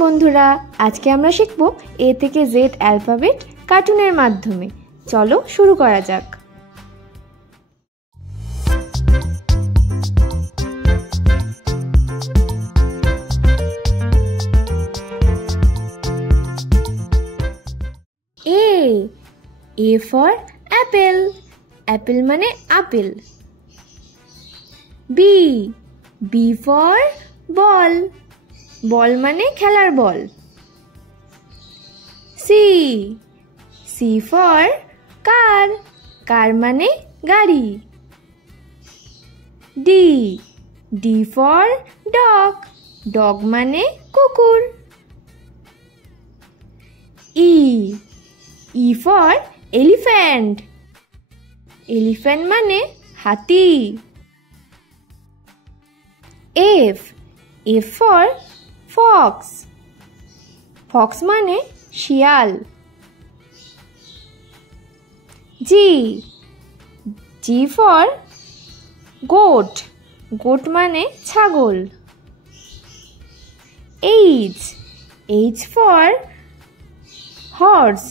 বন্ধুরা, আজকে আমরা শিখব এ থেকে জেড অ্যালফাবেট কার্টুনের মাধ্যমে। চলো শুরু করা যাক। এ ফর অ্যাপেল, অ্যাপেল মানে আপেল। বি ফর বল, বল মানে খেলার বল। সি ফর কার, কার মানে গাড়ি। ডি ফর ডগ, ডগ মানে কুকুর। ই ফর এলিফ্যান্ট, এলিফ্যান্ট মানে হাতি। এফ ফর ফক্স, ফক্স মানে শিয়াল। জি ফর গোট, গোট মানে ছাগল। এইচ ফর হর্স,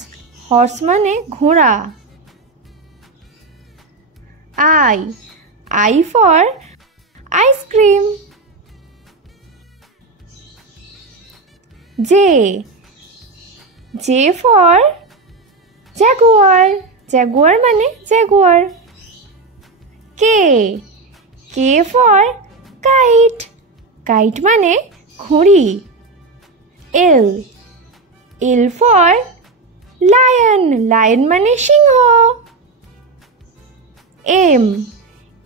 হর্স মানে ঘোড়া। I for ice cream. J for jaguar, jaguar মানে jaguar. K for kite, kite মানে ঘুড়ি। এল ফর লায়ন, লায়ন মানে সিংহ।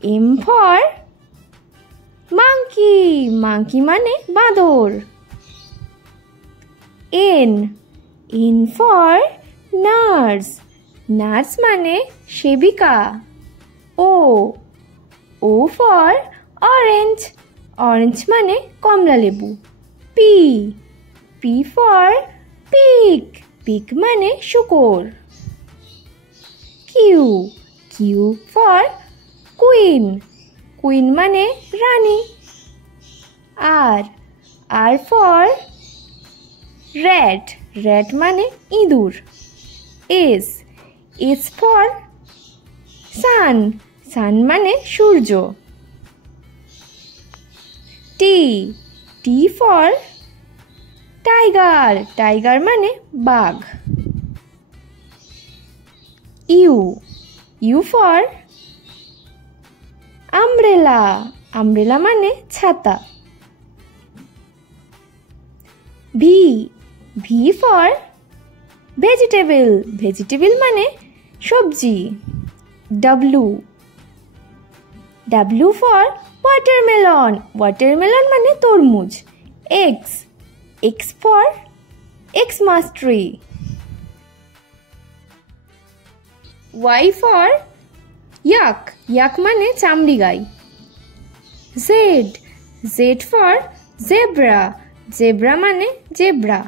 এম ফর মাংকি, মাংকি মানে বাঁদর। এন ফর নার্স, নার্স মানে সেবিকা। ও ফর অরেঞ্জ, অরেঞ্জ মানে কমলা লেবু। পি ফর পিগ, পিগ মানে শূকর। কিউ ফর কুইন, কুইন মানে রানী। আর ফর র্যাট, র্যাট মানে ইঁদুর। এস ফর সান, সান মানে সূর্য। টি ফর টাইগার, টাইগার মানে বাঘ। ইউ ফর আমব্রেলা, আমব্রেলা মানে ছাতা। ভি ফর ভেজিটেবল, ভেজিটেবল মানে সবজি। ডাব্লু ফর ওয়াটারমেলন, ওয়াটারমেলন মানে তরমুজ। X for Xmas tree. Y for yak, yak মানে চামড়ি গাই। জেড ফর জেব্রা, জেব্রা মানে জেব্রা।